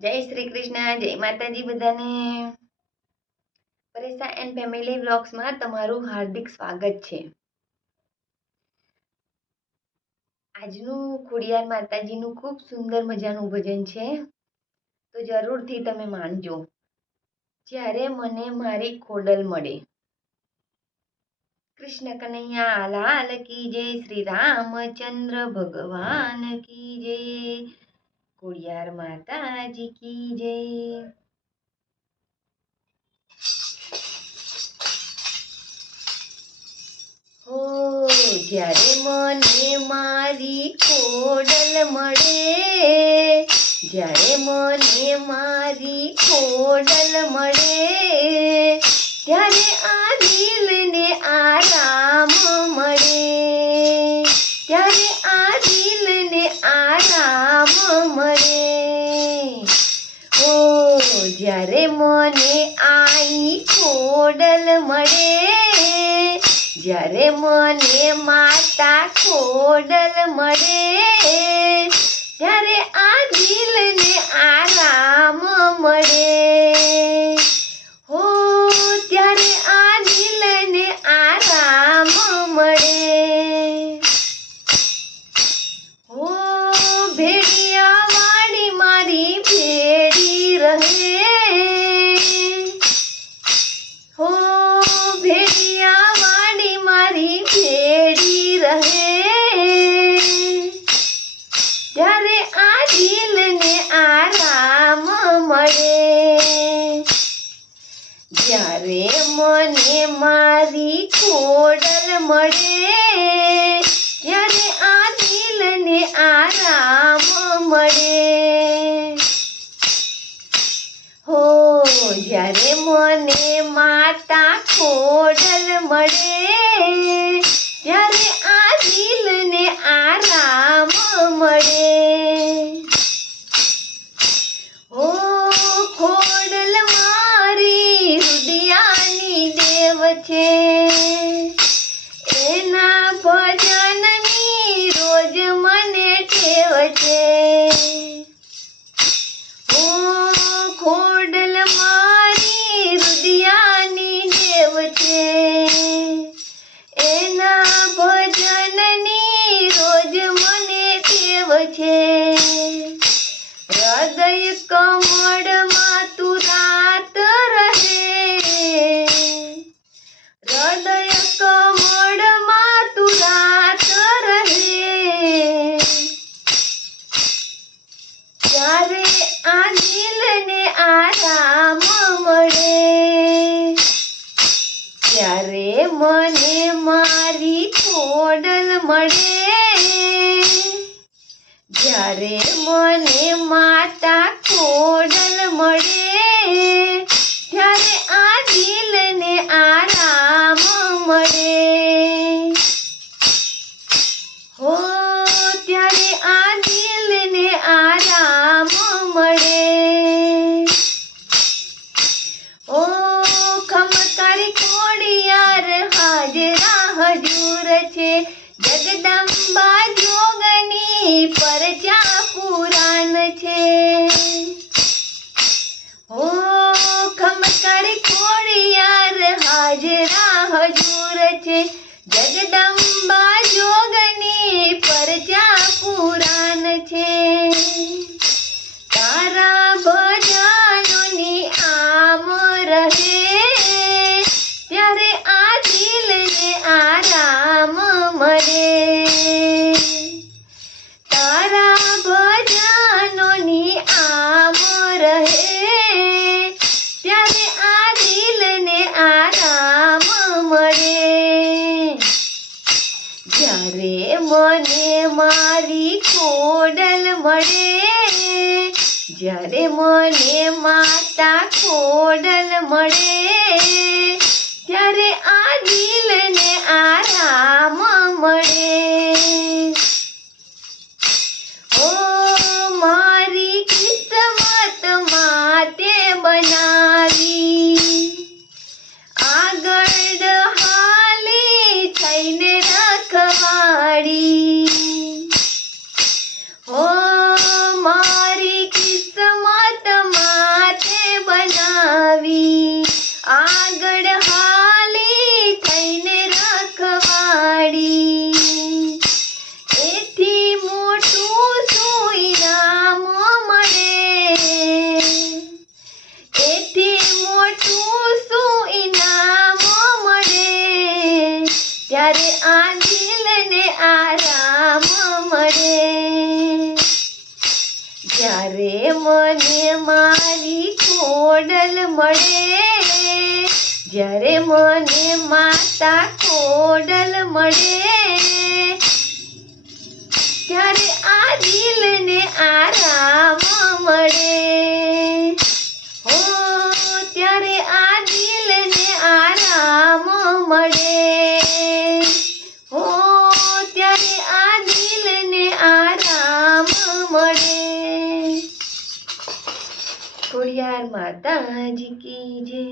જય શ્રી કૃષ્ણ જય માતાજી બધાને પરેશા એન્ડ ફેમિલી વ્લોગ્સમાં તમારું હાર્દિક સ્વાગત છે. આજનું ખોડિયાર માતાજીનું ખૂબ સુંદર મજાનું ભજન છે. તો જરૂરથી તમે માનજો. જ્યારે મને મારી ખોડલ મળે. કૃષ્ણ કનૈયા, લાલ કી જય, શ્રી રામચંદ્ર ભગવાન કી જય. ખોડિયાર માતાજી કી જય. હો, જ્યારે મને મારી કોડલ મળે, જ્યારે મને મારી કોડલ મળે, ત્યારે આ દિલને આરામ જ્યારે મને આઈ ખોડલ મળે. જ્યારે મને માતા ખોડલ મળે. ત્યારે આ દિલને આરામ મળે. હો, ત્યારે આ દિલને આરામ મળે. હો ભેડિયા વાળી મારી ભેડી રહે. દિલને આરામ મળે. જ્યારે મને મારી ખોડલ મળે, ત્યારે આ દિલને આરામ મળે. હો, જ્યારે મને માતા ખોડલ મળે, ત્યારે આ દિલને આરામ મળે મને મારી ખોડલ મળે. જ્યારે મને માતા ખોડલ મળે જગદંબા જોગની પરચા પુરાણ છે ઓ ખમકારી ખોડિયાર હાજરા હજુર છે જગદંબા જોગની પરચા પુરાણ છે મને મારી ખોડલ મળે જ્યારે મને માતા ખોડલ મળે ત્યારે આ દિલને દિલને આરામ મળે. જ્યારે મને મારી કોડલ મળે, જ્યારે મને માતા કોડલ મળે, ત્યારે આ દિલને આરામ મળે. મળે ખોડિયાર માતાજી કી જય